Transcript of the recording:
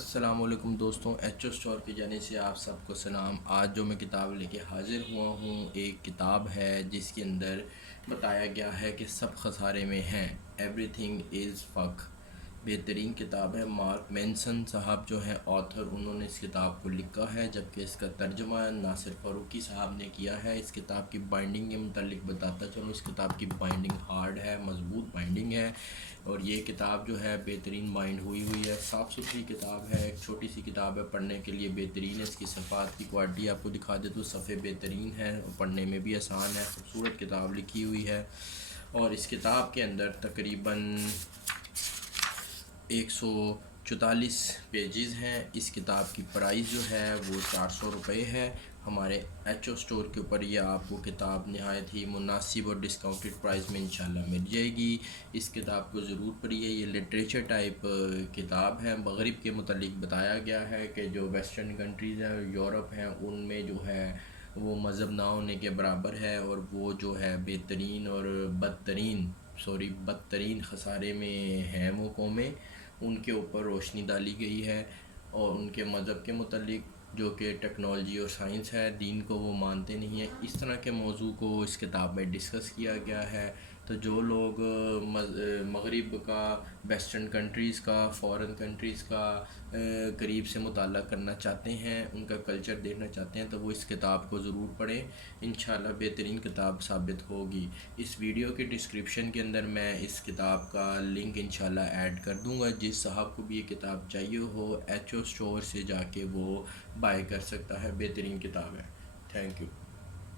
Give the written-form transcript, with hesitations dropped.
السلام علیکم دوستوں، ایچ او اسٹور کی جانب سے آپ سب کو سلام۔ آج جو میں کتاب لے کے حاضر ہوا ہوں ایک کتاب ہے جس کے اندر بتایا گیا ہے کہ سب خسارے میں ہیں، ایوری تھنگ از فک۔ بہترین کتاب ہے۔ مارک مینسن صاحب جو ہیں آتھر، انہوں نے اس کتاب کو لکھا ہے، جبکہ اس کا ترجمہ ناصر فاروقی صاحب نے کیا ہے۔ اس کتاب کی بائنڈنگ کے متعلق بتاتا چلوں، اس کتاب کی بائنڈنگ ہارڈ ہے، مضبوط بائنڈنگ ہے، اور یہ کتاب جو ہے بہترین بائنڈ ہوئی ہے، صاف ستھری کتاب ہے، ایک چھوٹی سی کتاب ہے، پڑھنے کے لیے بہترین ہے۔ اس کی صفحات کی کوالٹی آپ کو دکھا دے تو صفحے بہترین ہے، پڑھنے میں بھی آسان ہے، خوبصورت کتاب لکھی ہوئی ہے۔ اور اس کتاب کے اندر تقریباً 144 پیجز ہیں۔ اس کتاب کی پرائز جو ہے وہ 400 روپے ہے۔ ہمارے ایچ او اسٹور کے اوپر یہ آپ کو کتاب نہایت ہی مناسب اور ڈسکاؤنٹڈ پرائز میں انشاءاللہ مل جائے گی۔ اس کتاب کو ضرور پڑھیے۔ یہ لٹریچر ٹائپ کتاب ہے۔ مغرب کے متعلق بتایا گیا ہے کہ جو ویسٹرن کنٹریز ہیں، یورپ ہیں، ان میں جو ہے وہ مذہب نہ ہونے کے برابر ہے، اور وہ جو ہے بہترین اور بدترین خسارے میں ہیں وہ قومیں، ان کے اوپر روشنی ڈالی گئی ہے، اور ان کے مذہب کے متعلق جو کہ ٹیکنالوجی اور سائنس ہے، دین کو وہ مانتے نہیں ہیں۔ اس طرح کے موضوع کو اس کتاب میں ڈسکس کیا گیا ہے۔ تو جو لوگ مغرب کا، ویسٹرن کنٹریز کا، فورن کنٹریز کا قریب سے مطالعہ کرنا چاہتے ہیں، ان کا کلچر دیکھنا چاہتے ہیں، تو وہ اس کتاب کو ضرور پڑھیں، انشاءاللہ بہترین کتاب ثابت ہوگی۔ اس ویڈیو کے ڈسکرپشن کے اندر میں اس کتاب کا لنک انشاءاللہ ایڈ کر دوں گا۔ جس صاحب کو بھی یہ کتاب چاہیے ہو، ایچ او اسٹور سے جا کے وہ بائی کر سکتا ہے، بہترین کتاب ہے۔ Thank you.